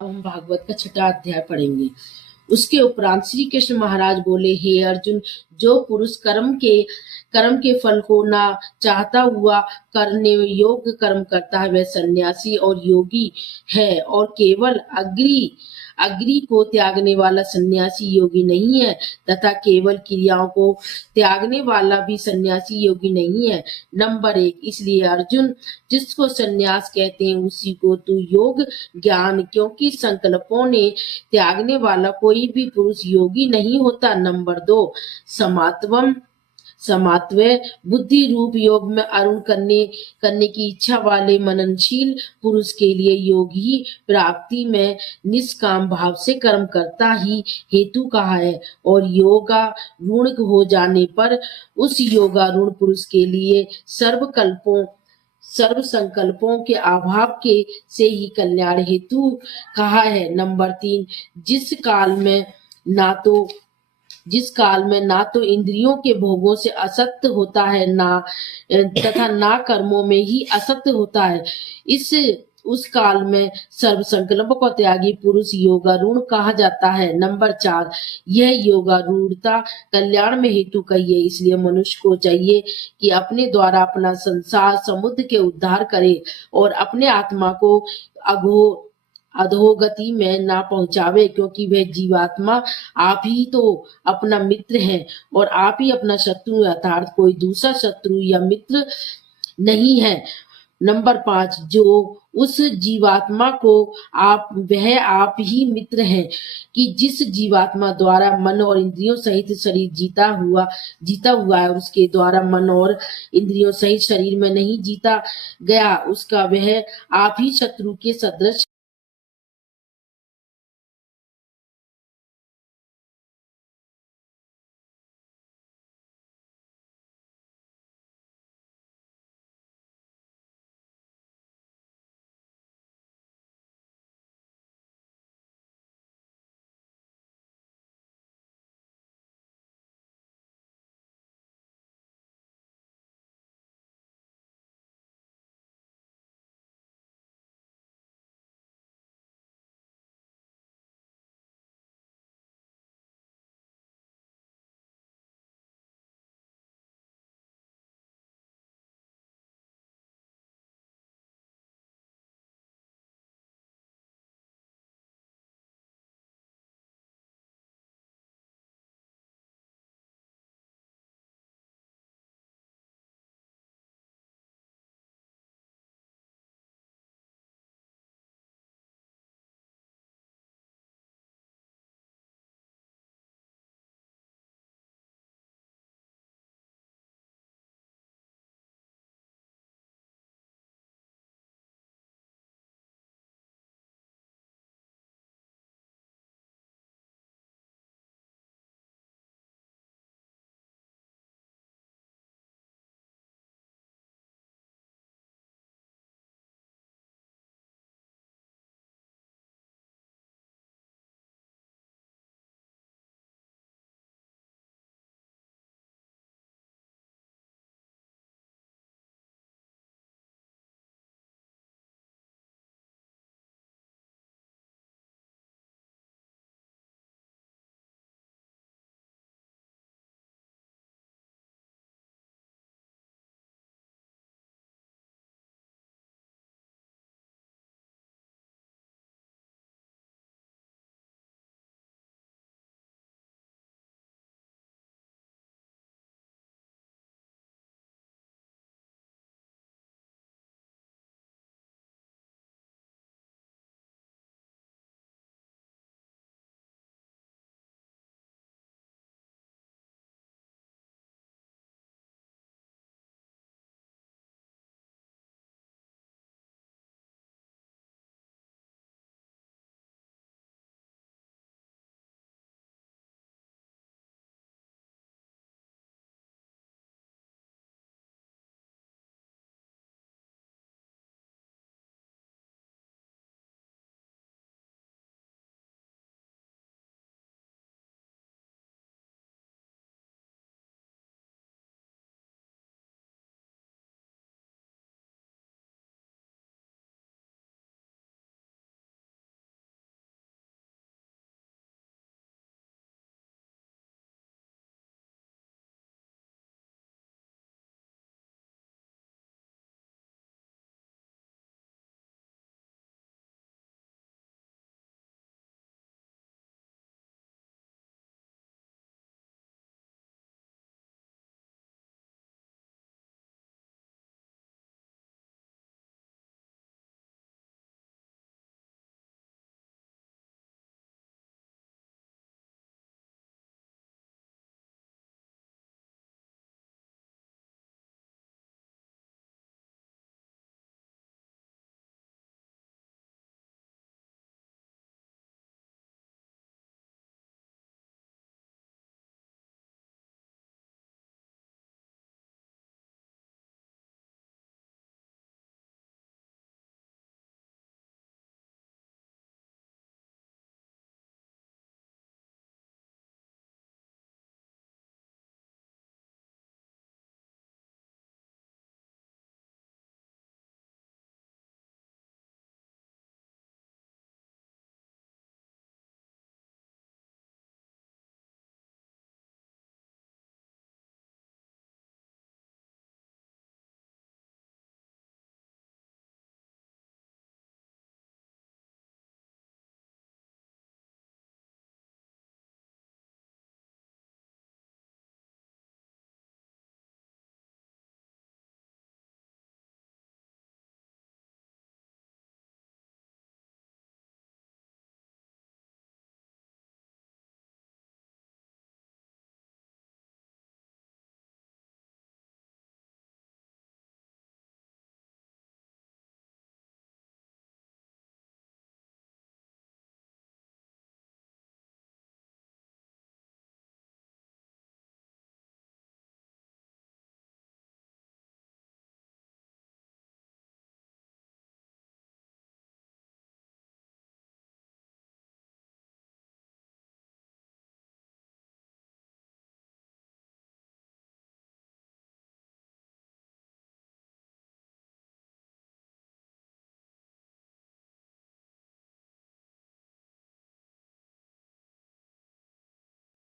अब हम भागवत का छठा अध्याय पढ़ेंगे। उसके उपरांत श्री कृष्ण महाराज बोले, हे अर्जुन, जो पुरुष कर्म के फल को ना चाहता हुआ करने योग्य कर्म करता है, वह सन्यासी और योगी है, और केवल अग्नि को त्यागने वाला सन्यासी योगी नहीं है, तथा केवल क्रियाओं को त्यागने वाला भी सन्यासी योगी नहीं है। नंबर 1, इसलिए अर्जुन, जिसको सन्यास कहते हैं उसी को तू योग ज्ञान, क्योंकि संकल्पों ने त्यागने वाला कोई भी पुरुष योगी नहीं होता। नंबर 2, समात्वम समात्वय बुद्धि रूप योग में अरुण करने की इच्छा वाले मननशील पुरुष के लिए योग ही प्राप्ति में निष्काम भाव से कर्म करता ही हेतु कहा है, और योगा ऋण हो जाने पर उस योगारूढ़ पुरुष के लिए सर्व संकल्पों के अभाव के से ही कल्याण हेतु कहा है। नंबर 3, जिस काल में ना तो इंद्रियों के भोगों से असक्त होता है तथा ना कर्मों में ही असक्त होता है, उस काल में सर्व संकल्प को त्यागी पुरुष योगारूढ़ कहा जाता है। नंबर 4, यह योगारूढ़ता कल्याण में हेतु कही है, इसलिए मनुष्य को चाहिए कि अपने द्वारा अपना संसार समुद्र के उद्धार करे और अपने आत्मा को अधोगति में ना पहुंचावे, क्योंकि वह जीवात्मा आप ही तो अपना मित्र है और आप ही अपना शत्रु, अर्थात कोई दूसरा शत्रु या मित्र नहीं है। नंबर 5, जो उस जीवात्मा को आप ही मित्र हैं कि जिस जीवात्मा द्वारा मन और इंद्रियों सहित शरीर जीता हुआ है, उसके द्वारा मन और इंद्रियों सहित शरीर में नहीं जीता गया, उसका वह आप ही शत्रु के सदृश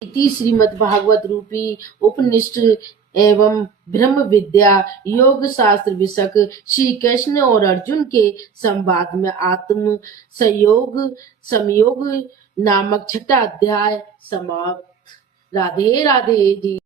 इति श्रीमद् भागवत रूपी उपनिषद एवं ब्रह्म विद्या योग शास्त्र विषयक श्री कृष्ण और अर्जुन के संवाद में आत्म संयोग नामक छठा अध्याय समाप्त। राधे राधे जी।